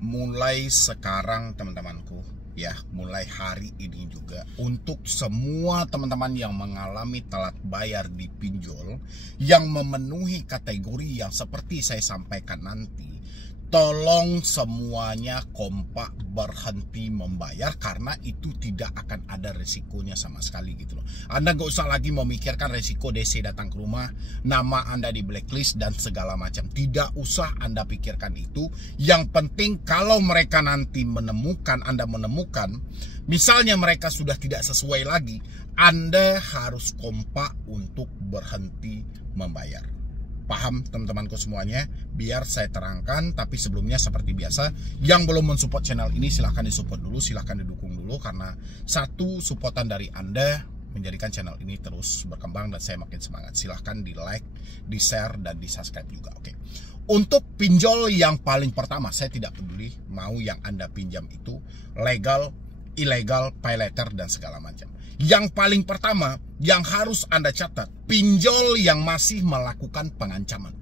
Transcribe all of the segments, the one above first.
mulai sekarang teman-temanku ya, mulai hari ini juga untuk semua teman-teman yang mengalami telat bayar di pinjol yang memenuhi kategori yang seperti saya sampaikan nanti, tolong semuanya kompak berhenti membayar, karena itu tidak akan ada resikonya sama sekali gitu loh. Anda gak usah lagi memikirkan resiko DC datang ke rumah, nama Anda di blacklist dan segala macam. Tidak usah Anda pikirkan itu. Yang penting kalau mereka nanti menemukan, Anda menemukan, misalnya mereka sudah tidak sesuai lagi, Anda harus kompak untuk berhenti membayar. Paham teman-temanku semuanya? Biar saya terangkan, tapi sebelumnya seperti biasa, yang belum mensupport channel ini silahkan disupport dulu, silahkan didukung dulu, karena satu supportan dari Anda menjadikan channel ini terus berkembang dan saya makin semangat. Silahkan di like, di share, dan di subscribe juga. Oke. Untuk pinjol yang paling pertama, saya tidak peduli mau yang Anda pinjam itu legal, ilegal, pay letter, dan segala macam. Yang paling pertama yang harus Anda catat, pinjol yang masih melakukan pengancaman.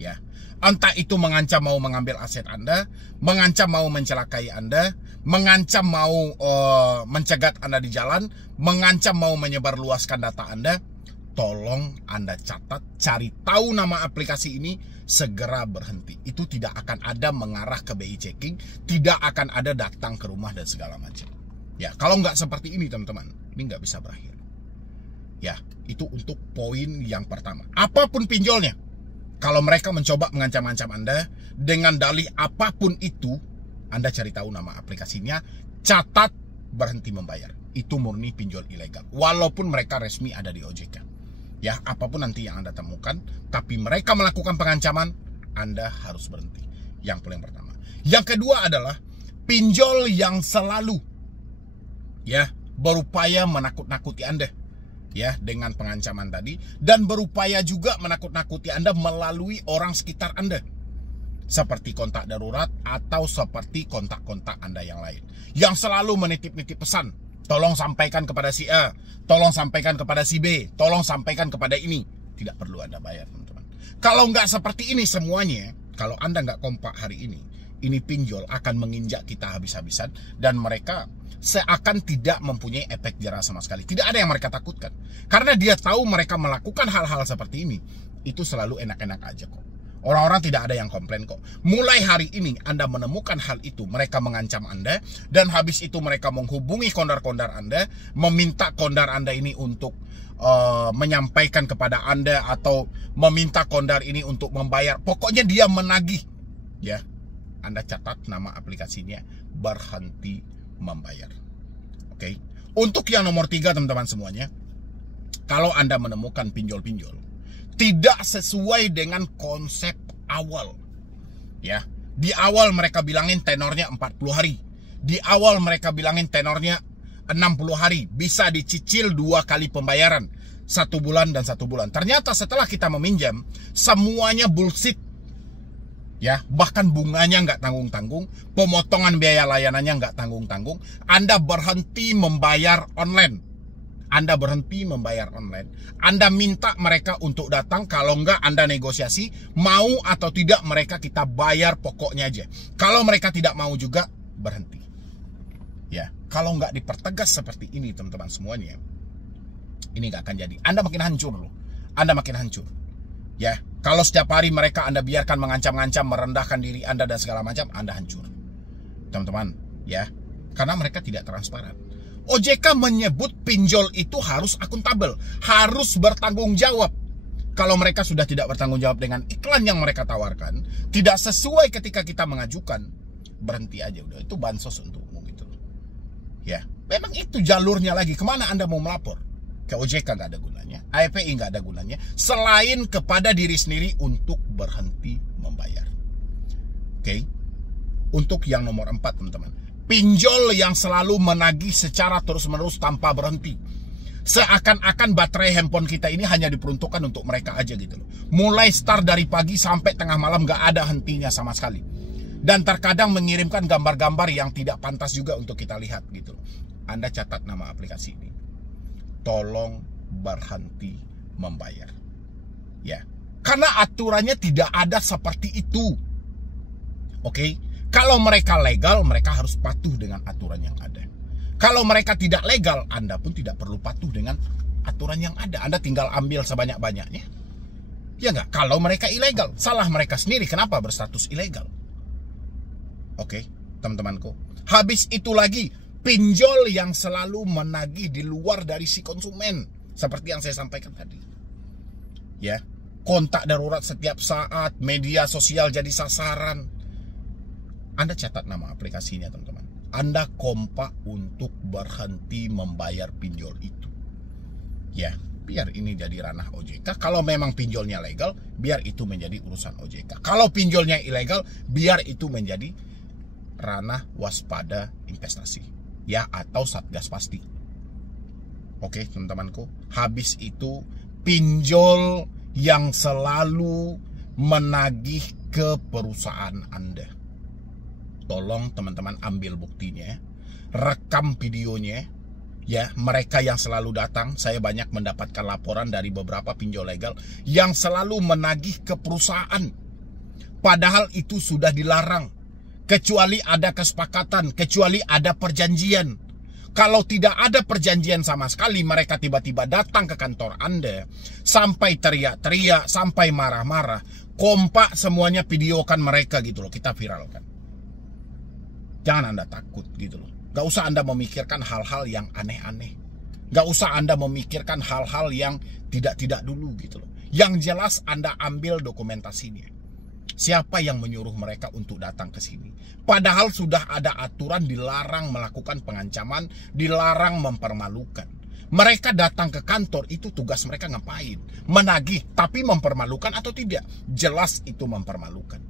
Ya, entah itu mengancam mau mengambil aset Anda, mengancam mau mencelakai Anda, mengancam mau mencegat Anda di jalan, mengancam mau menyebarluaskan data Anda, tolong Anda catat, cari tahu nama aplikasi ini, segera berhenti. Itu tidak akan ada mengarah ke BI checking, tidak akan ada datang ke rumah dan segala macam. Ya, kalau nggak seperti ini teman-teman, ini nggak bisa berakhir. Ya, itu untuk poin yang pertama. Apapun pinjolnya, kalau mereka mencoba mengancam-ancam Anda dengan dalih apapun itu, Anda cari tahu nama aplikasinya, catat, berhenti membayar. Itu murni pinjol ilegal, walaupun mereka resmi ada di OJK. Ya, apapun nanti yang Anda temukan, tapi mereka melakukan pengancaman, Anda harus berhenti. Yang paling pertama. Yang kedua adalah pinjol yang selalu ya berupaya menakut-nakuti Anda ya dengan pengancaman tadi, dan berupaya juga menakut-nakuti Anda melalui orang sekitar Anda, seperti kontak darurat atau seperti kontak-kontak Anda yang lain, yang selalu menitip-nitip pesan, tolong sampaikan kepada si A, tolong sampaikan kepada si B, tolong sampaikan kepada ini. Tidak perlu Anda bayar teman-teman. Kalau nggak seperti ini semuanya, kalau Anda nggak kompak hari ini pinjol akan menginjak kita habis-habisan, dan mereka seakan tidak mempunyai efek jerah sama sekali. Tidak ada yang mereka takutkan, karena dia tahu mereka melakukan hal-hal seperti ini itu selalu enak-enak aja kok. Orang-orang tidak ada yang komplain kok. Mulai hari ini Anda menemukan hal itu, mereka mengancam Anda, dan habis itu mereka menghubungi kondar-kondar Anda, meminta kondar Anda ini untuk menyampaikan kepada Anda, atau meminta kondar ini untuk membayar. Pokoknya dia menagih. Ya, Anda catat nama aplikasinya, berhenti membayar. Oke. Untuk yang nomor 3 teman-teman semuanya, kalau Anda menemukan pinjol-pinjol tidak sesuai dengan konsep awal, ya, di awal mereka bilangin tenornya 40 hari, di awal mereka bilangin tenornya 60 hari, bisa dicicil 2 kali pembayaran, 1 bulan dan 1 bulan. Ternyata setelah kita meminjam, semuanya bullshit. Ya, bahkan bunganya nggak tanggung-tanggung, pemotongan biaya layanannya nggak tanggung-tanggung. Anda berhenti membayar online. Anda berhenti membayar online. Anda minta mereka untuk datang, kalau nggak Anda negosiasi, mau atau tidak mereka kita bayar pokoknya aja. Kalau mereka tidak mau juga, berhenti. Ya, kalau nggak dipertegas seperti ini teman-teman semuanya, ini nggak akan jadi. Anda makin hancur loh. Anda makin hancur. Ya, kalau setiap hari mereka Anda biarkan mengancam-ngancam, merendahkan diri Anda dan segala macam, Anda hancur teman-teman ya, karena mereka tidak transparan. OJK menyebut pinjol itu harus akuntabel, harus bertanggung jawab. Kalau mereka sudah tidak bertanggung jawab dengan iklan yang mereka tawarkan, tidak sesuai ketika kita mengajukan, berhenti aja udah. Itu bansos untukmu gitu. Ya, memang itu jalurnya lagi. Kemana Anda mau melapor? Ke OJK nggak ada gunanya, AFPI nggak ada gunanya, selain kepada diri sendiri untuk berhenti membayar. Oke. Untuk yang nomor 4 teman-teman, pinjol yang selalu menagih secara terus-menerus tanpa berhenti. Seakan-akan baterai handphone kita ini hanya diperuntukkan untuk mereka aja gitu loh. Mulai start dari pagi sampai tengah malam nggak ada hentinya sama sekali. Dan terkadang mengirimkan gambar-gambar yang tidak pantas juga untuk kita lihat gitu loh. Anda catat nama aplikasi ini. Tolong berhenti membayar. Ya. Karena aturannya tidak ada seperti itu. Oke? Kalau mereka legal, mereka harus patuh dengan aturan yang ada. Kalau mereka tidak legal, Anda pun tidak perlu patuh dengan aturan yang ada. Anda tinggal ambil sebanyak-banyaknya. Ya nggak? Kalau mereka ilegal, salah mereka sendiri. Kenapa berstatus ilegal? Oke, teman-temanku. Habis itu lagi, pinjol yang selalu menagih di luar dari si konsumen. Seperti yang saya sampaikan tadi. Ya, kontak darurat setiap saat, media sosial jadi sasaran. Anda catat nama aplikasinya, teman-teman. Anda kompak untuk berhenti membayar pinjol itu. Ya, biar ini jadi ranah OJK. Kalau memang pinjolnya legal, biar itu menjadi urusan OJK. Kalau pinjolnya ilegal, biar itu menjadi ranah waspada investasi. Ya, atau Satgas Pasti. Oke, teman-temanku. Habis itu, pinjol yang selalu menagih ke perusahaan Anda. Tolong teman-teman ambil buktinya, rekam videonya. Ya, mereka yang selalu datang, saya banyak mendapatkan laporan dari beberapa pinjol legal yang selalu menagih ke perusahaan. Padahal itu sudah dilarang. Kecuali ada kesepakatan, kecuali ada perjanjian. Kalau tidak ada perjanjian sama sekali, mereka tiba-tiba datang ke kantor Anda, sampai teriak-teriak, sampai marah-marah. Kompak semuanya videokan mereka gitu loh, kita viralkan. Jangan Anda takut gitu loh. Gak usah Anda memikirkan hal-hal yang aneh-aneh. Gak usah Anda memikirkan hal-hal yang tidak-tidak dulu gitu loh. Yang jelas Anda ambil dokumentasinya. Siapa yang menyuruh mereka untuk datang ke sini? Padahal sudah ada aturan dilarang melakukan pengancaman, dilarang mempermalukan. Mereka datang ke kantor, itu tugas mereka ngapain? Menagih, tapi mempermalukan atau tidak? Jelas itu mempermalukan.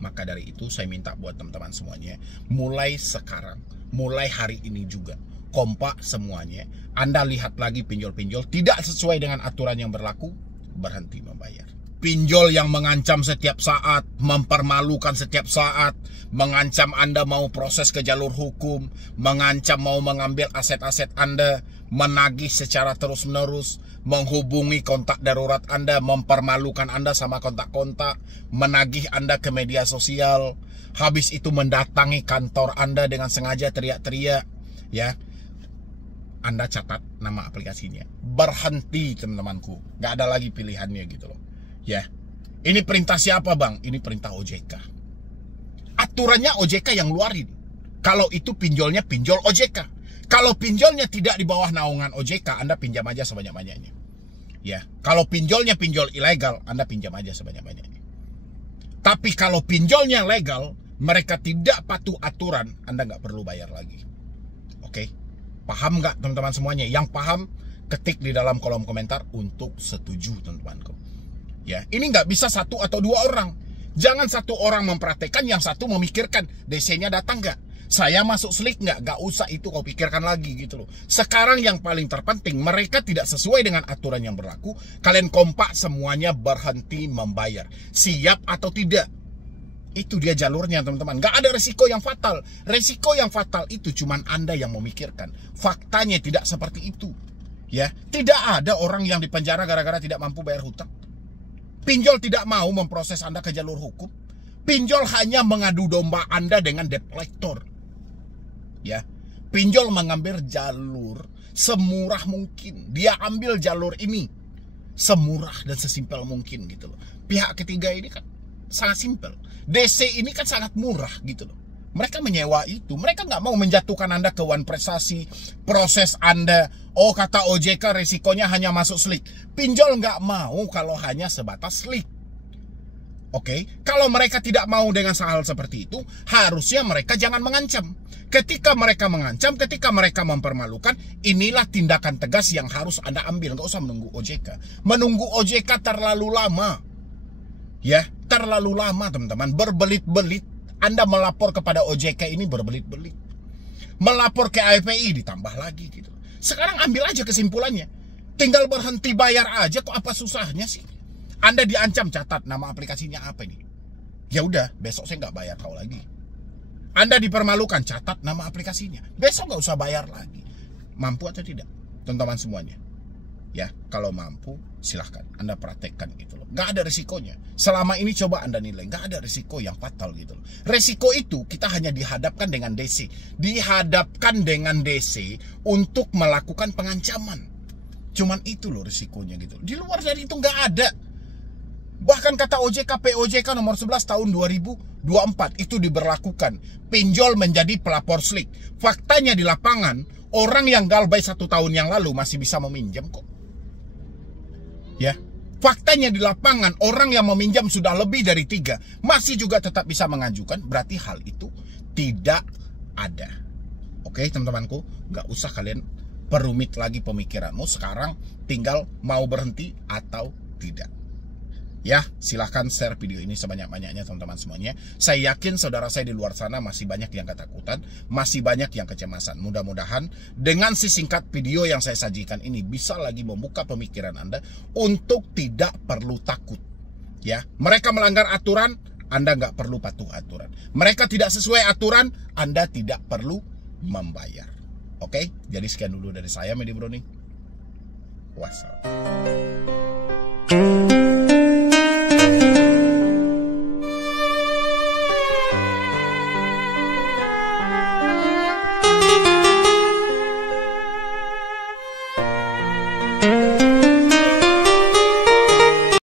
Maka dari itu saya minta buat teman-teman semuanya, mulai sekarang, mulai hari ini juga, kompak semuanya. Anda lihat lagi pinjol-pinjol tidak sesuai dengan aturan yang berlaku, berhenti membayar. Pinjol yang mengancam setiap saat, mempermalukan setiap saat, mengancam Anda mau proses ke jalur hukum, mengancam mau mengambil aset-aset Anda, menagih secara terus-menerus, menghubungi kontak darurat Anda, mempermalukan Anda sama kontak-kontak, menagih Anda ke media sosial, habis itu mendatangi kantor Anda dengan sengaja teriak-teriak, ya. Anda catat nama aplikasinya. Berhenti, teman-temanku. Gak ada lagi pilihannya gitu loh. Ya. Ini perintah siapa, Bang? Ini perintah OJK. Aturannya OJK yang luarin. Kalau itu pinjolnya pinjol OJK. Kalau pinjolnya tidak di bawah naungan OJK, Anda pinjam aja sebanyak-banyaknya. Ya, kalau pinjolnya pinjol ilegal, Anda pinjam aja sebanyak-banyaknya. Tapi kalau pinjolnya legal, mereka tidak patuh aturan, Anda nggak perlu bayar lagi. Oke? Paham nggak teman-teman semuanya? Yang paham, ketik di dalam kolom komentar untuk setuju, teman-temanku. Ya, ini nggak bisa satu atau dua orang. Jangan satu orang mempraktekkan, yang satu memikirkan DC-nya datang nggak, saya masuk slik nggak. Nggak usah itu kau pikirkan lagi gitu loh. Sekarang yang paling terpenting, mereka tidak sesuai dengan aturan yang berlaku. Kalian kompak semuanya berhenti membayar. Siap atau tidak? Itu dia jalurnya, teman-teman. Nggak ada resiko yang fatal. Resiko yang fatal itu cuman Anda yang memikirkan. Faktanya tidak seperti itu. Ya, tidak ada orang yang dipenjara gara-gara tidak mampu bayar hutang. Pinjol tidak mau memproses Anda ke jalur hukum. Pinjol hanya mengadu domba Anda dengan debt collector. Ya, pinjol mengambil jalur semurah mungkin. Dia ambil jalur ini semurah dan sesimpel mungkin gitu loh. Pihak ketiga ini kan sangat simpel. DC ini kan sangat murah gitu loh. Mereka menyewa itu. Mereka nggak mau menjatuhkan Anda ke one prestasi. Proses Anda, oh kata OJK resikonya hanya masuk slik. Pinjol nggak mau kalau hanya sebatas slik. Oke, kalau mereka tidak mau dengan hal seperti itu, harusnya mereka jangan mengancam. Ketika mereka mengancam, ketika mereka mempermalukan, inilah tindakan tegas yang harus Anda ambil. Nggak usah menunggu OJK. Menunggu OJK terlalu lama. Ya, terlalu lama teman-teman. Berbelit-belit. Anda melapor kepada OJK ini berbelit-belit. Melapor ke API ditambah lagi gitu. Sekarang ambil aja kesimpulannya. Tinggal berhenti bayar aja, kok apa susahnya sih? Anda diancam, catat nama aplikasinya apa ini. Ya udah, besok saya nggak bayar kau lagi. Anda dipermalukan, catat nama aplikasinya. Besok nggak usah bayar lagi. Mampu atau tidak, teman-teman semuanya? Ya, kalau mampu silahkan Anda praktekkan gitu loh. Nggak ada risikonya. Selama ini coba Anda nilai, nggak ada risiko yang fatal gitu loh. Resiko itu kita hanya dihadapkan dengan DC. Dihadapkan dengan DC untuk melakukan pengancaman. Cuman itu loh risikonya gitu. Di luar dari itu nggak ada. Bahkan kata OJK, POJK nomor 11 tahun 2024 itu diberlakukan. Pinjol menjadi pelapor slik. Faktanya di lapangan, orang yang galbay 1 tahun yang lalu masih bisa meminjam kok. Ya, faktanya di lapangan orang yang meminjam sudah lebih dari 3 masih juga tetap bisa mengajukan. Berarti hal itu tidak ada. Oke teman-temanku, nggak usah kalian perumit lagi pemikiranmu. Sekarang tinggal mau berhenti atau tidak. Ya, silahkan share video ini sebanyak-banyaknya teman-teman semuanya. Saya yakin saudara saya di luar sana masih banyak yang ketakutan, masih banyak yang kecemasan. Mudah-mudahan dengan singkat video yang saya sajikan ini bisa lagi membuka pemikiran Anda untuk tidak perlu takut. Ya, mereka melanggar aturan, Anda nggak perlu patuh aturan. Mereka tidak sesuai aturan, Anda tidak perlu membayar. Oke, jadi sekian dulu dari saya, Medi Browning. Wassalam.